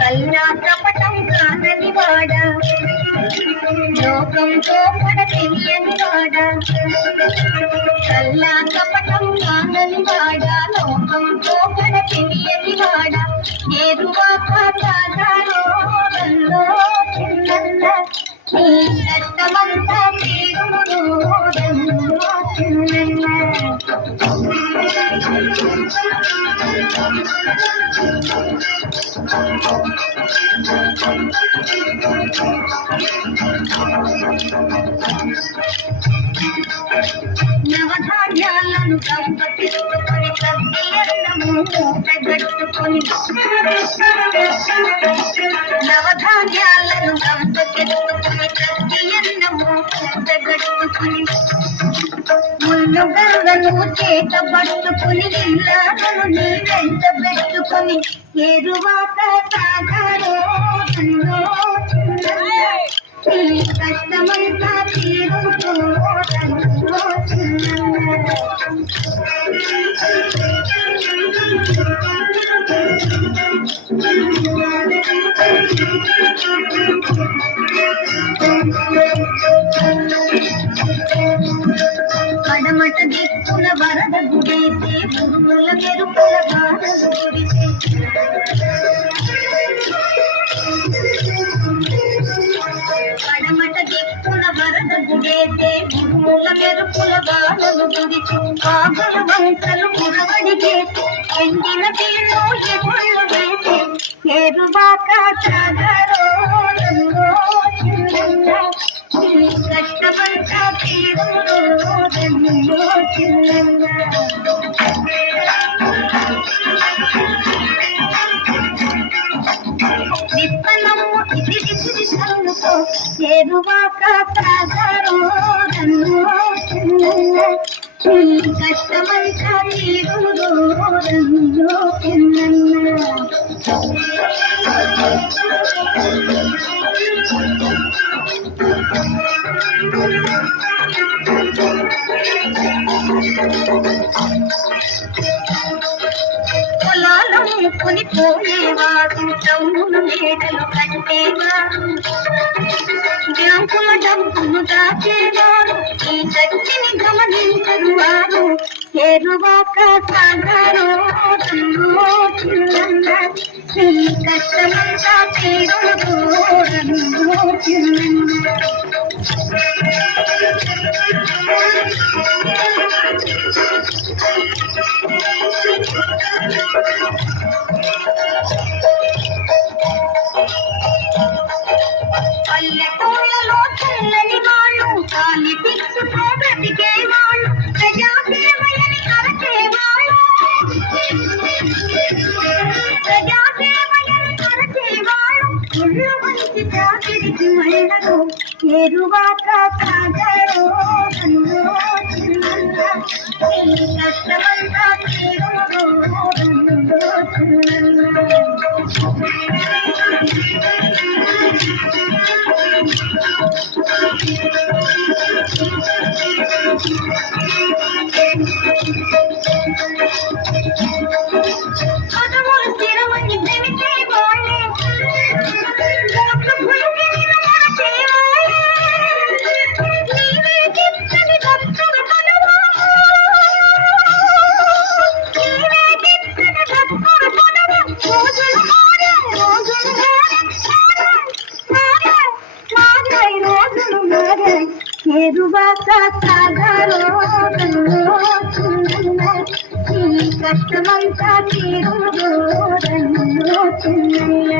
కల్లా కపటం కానని వాడ. లోకంతో మన కానని వాడ. లోకంతో మన తెలియని చిన్న నవధాన్యాలను కంపతిరుకొని కవ్వియన్నము మూటగట్టుకొని నవధాన్యాలను కంపతిరుకొని కవ్వియన్నము మూటగట్టుకొని ముళ్ళు చేత పట్టుకుని ఇల్లాలను నీ వెంట పెట్టుకొని ఎరువాత సాగరో నన్నో ఈ కష్టమంతా తీరుతో పడమట దిక్కున వరద గుడితే పురుగుల మెరుపుల గాథలు గుడిసి. పడమట దిక్కున వరద గుడితే పురుగుల మెరుపుల గాథలు గుడిసి. కాగల వంటలు మురవడిగేసి ఎండిన తీరు ఎగుళ్ళు వేసి. ఎరువాక సాగరో కన్నుతో ఎరువాక సాగరో రంగో చిన్న ఈ పొలాలను కొనిపోయేవాడు చౌను మేడలు కట్టేవాడు డబ్బును దాచేవాడు ఈ శక్తిని గమనించరు వారు. ఎరువాక ఈ కష్టమంతా తీరుడు केरुआ का सागरो कन्नो तिरुमल्ला तेरी कष्टमल्ला केरुआ ఎరువాక సాగరో రంగో చిన్న ఈ కష్టమంతా తీరులో రంగో చిన్న